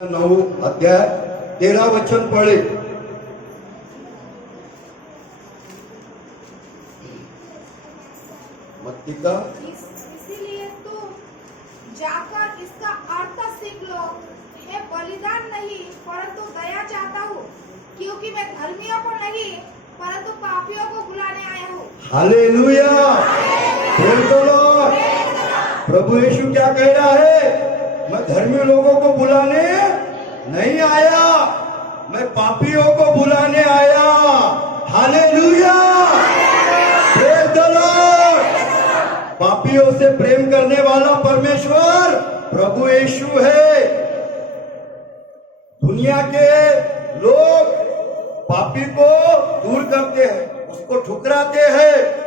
9 अध्याय 13 वचन पढ़े। मत्ती का इसीलिए तुम जाकर इसका अर्थ सीख लो। मैं बलिदान नहीं परंतु दया चाहता हूँ, क्योंकि मैं धर्मियों को नहीं परंतु पापियों को बुलाने आया हूँ। हालेलुया, प्रेज़ द लॉर्ड। प्रभु यीशु क्या कह रहा है? मैं धर्मी लोगों को बुलाने नहीं आया, मैं पापियों को बुलाने आया। Hallelujah, praise the Lord. पापियों से प्रेम करने वाला परमेश्वर प्रभु यीशु है। दुनिया के लोग पापी को दूर करते हैं, उसको ठुकराते हैं।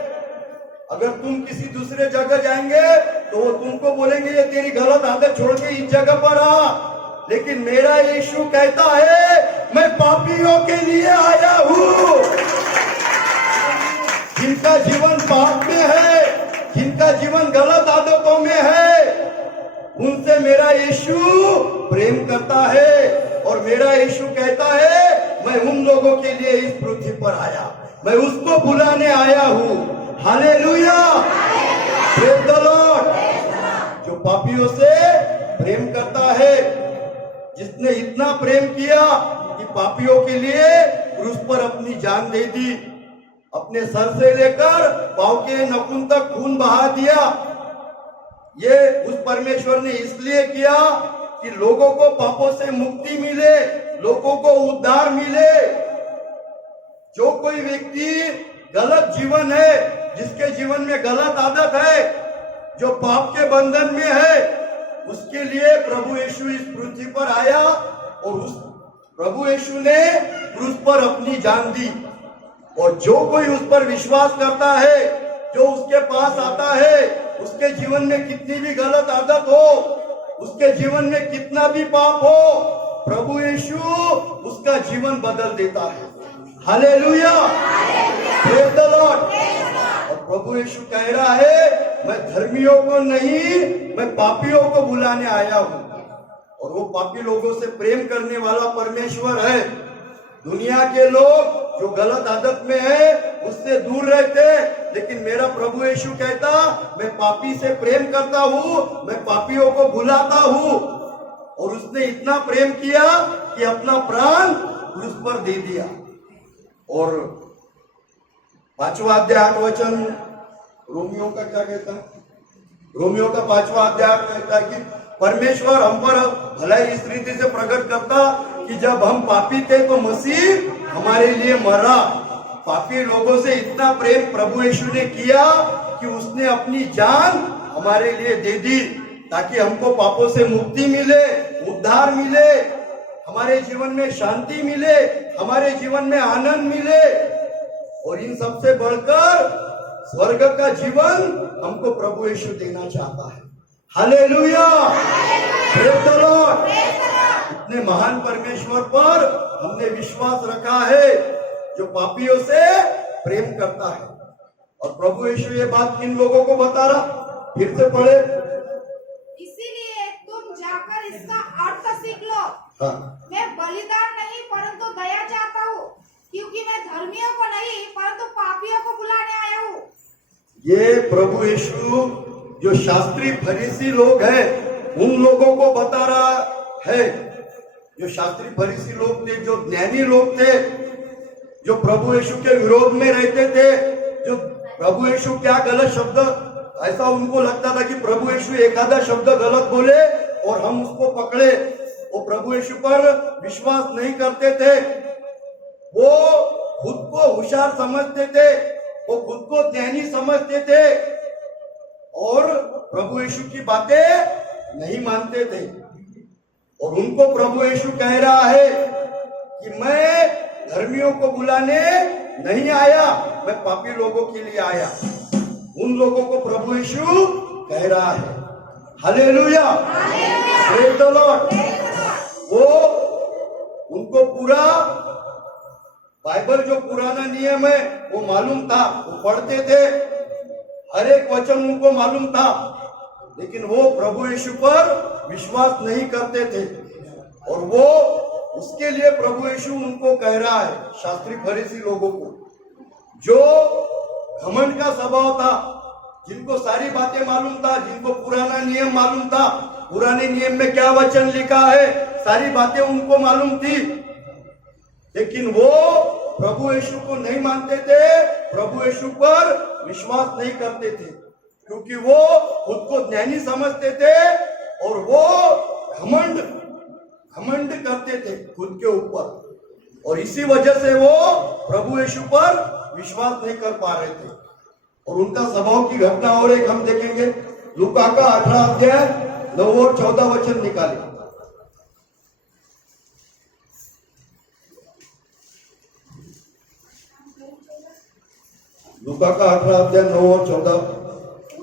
अगर तुम किसी दूसरे जगह जाएंगे तो वो तुमको बोलेंगे ये तेरी गलत आदत छोड़ के इस जगह पर आ। लेकिन मेरा यीशु कहता है मैं पापियों के लिए आया हूँ, जिनका जीवन पाप में है, जिनका जीवन गलत आदतों में है, उनसे मेरा यीशु प्रेम करता है। और मेरा यीशु कहता है मैं उन लोगों के लिए इस पृथ्वी पर आया, मैं उसको बुलाने आया हूँ। हालेलुया, प्रेज़ द लॉर्ड। जो पापियों से प्रेम करता है, जिसने इतना प्रेम किया कि पापियों के लिए क्रूस पर अपनी जान दे दी, अपने सर से लेकर पांव के नाखून तक खून बहा दिया। ये उस परमेश्वर ने इसलिए किया कि लोगों को पापों से मुक्ति मिले, लोगों को उद्धार मिले। जो कोई व्यक्ति गलत जीवन है, जिसके जीवन में गलत आदत है, जो पाप के बंधन में है, उसके लिए प्रभु यीशु इस पृथ्वी पर आया और उस प्रभु यीशु ने क्रूस पर अपनी जान दी। और जो कोई उस पर विश्वास करता है, जो उसके पास आता है, उसके जीवन में कितनी भी गलत आदत हो, उसके जीवन में कितना भी पाप हो, प्रभु यीशु उसका जीवन बदल देता है। Hallelujah, praise the Lord. और प्रभु यीशु कह रहा है मैं धर्मियों को नहीं, मैं पापियों को बुलाने आया हूँ। और वो पापी लोगों से प्रेम करने वाला परमेश्वर है। दुनिया के लोग जो गलत आदत में है उससे दूर रहते, लेकिन मेरा प्रभु यीशु कहता मैं पापी से प्रेम करता हूँ, मैं पापियों को बुलाता हूँ। और उसने इतना प्रेम किया कि अपना प्राण क्रूस पर दे दिया। और 5वां अध्याय 8 वचन रोमियो का क्या कहता है? रोमियो का 5वां अध्याय कहता है कि परमेश्वर हम पर भलाई इस रीति से प्रकट करता कि जब हम पापी थे तो मसीह हमारे लिए मरा। पापी लोगों से इतना प्रेम प्रभु यीशु ने किया कि उसने अपनी जान हमारे लिए दे दी, ताकि हमको पापों से मुक्ति मिले, उद्धार मिले, हमारे जीवन में शांति मिले, हमारे जीवन में आनंद मिले। और इन सबसे बढ़कर स्वर्ग का जीवन हमको प्रभु यीशु देना चाहता है। Hallelujah, praise the Lord. इतने महान परमेश्वर पर हमने विश्वास रखा है जो पापियों से प्रेम करता है। और प्रभु यीशु ये बात किन लोगों को बता रहा? फिर से पढ़े। इसीलिए तुम जाकर इसका अर्थ सीख लो। हाँ। मैं बलिदान नहीं परंतु दया चाहता हूँ, क्योंकि मैं धर्मियों को नहीं परंतु पापियों को बुलाने आया हूँ। ये प्रभु यीशु जो शास्त्री फरीसी लोग हैं उन लोगों को बता रहा है। जो शास्त्री फरीसी लोग थे, जो ज्ञानी लोग थे, जो प्रभु यीशु के विरोध में रहते थे, जो प्रभु यीशु क्या गलत शब्द, ऐसा उनको लगता था कि प्रभु यीशु एक आधा शब्द गलत बोले और हम उसको पकड़े। वो प्रभु यीशु पर विश्वास नहीं करते थे। वो खुद को होशियार समझते थे, वो खुद को ज्ञानी समझते थे और प्रभु यीशु की बातें नहीं मानते थे। और उनको प्रभु यीशु कह रहा है कि मैं धर्मियों को बुलाने नहीं आया, मैं पापी लोगों के लिए आया। उन लोगों को प्रभु यीशु कह रहा है। Hallelujah, praise the Lord. वो उनको पूरा बाइबल जो पुराना नियम है वो मालूम था, वो पढ़ते थे, हर एक वचन उनको मालूम था, लेकिन वो प्रभु यीशु पर विश्वास नहीं करते थे। और वो उसके लिए प्रभु यीशु उनको कह रहा है, शास्त्री फरीसी लोगों को, जो घमंड का स्वभाव था, जिनको सारी बातें मालूम था, जिनको पुराना नियम मालूम था, पुराने नियम में क्या वचन लिखा है, सारी बातें उनको मालूम थी, लेकिन वो प्रभु यीशु को नहीं मानते थे, प्रभु यीशु पर विश्वास नहीं करते थे, क्योंकि वो खुद को ज्ञानी समझते थे और वो घमंड करते थे खुद के ऊपर, और इसी वजह से वो प्रभु यीशु पर विश्वास नहीं कर पा रहे थे। और उनका स्वभाव की घटना और एक हम देखेंगे, लूका का 18 अध्याय 9 और 14 वचन निकाले। लूका का 18 अध्याय 9 और 14,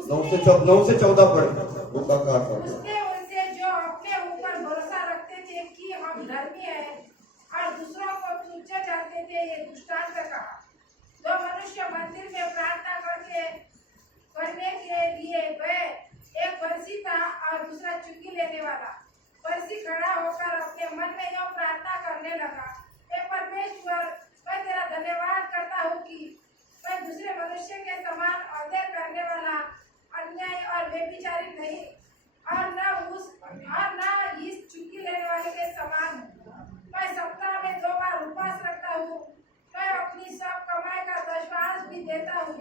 9 से 14 पढ़े। लूका का 18। उसने उनसे जो अपने ऊपर भरोसा रखते थे कि हम धर्मी हैं और दूसरों को तुच्छ जानते थे, ये दृष्टांत कहा। दो मनुष्य मंदिर में प्रार्थना करने के लिए गए, एक फरीसी था और दूसरा चुंगी लेने वाला। फरीसी खड़ा होकर अपने मन में यह प्रार्थना करने लगा, हे परमेश्वर, मैं तेरा धन्यवाद करता हूँ कि मैं दूसरे मनुष्य के समान अवैध करने वाला, अन्याय और व्यभिचारी नहीं, और न इस चुंगी लेने वाले के समान हूँ। मैं सप्ताह में 2 बार उपवास रखता हूँ, मैं अपनी सब कमाई का 10वां भी देता हूँ।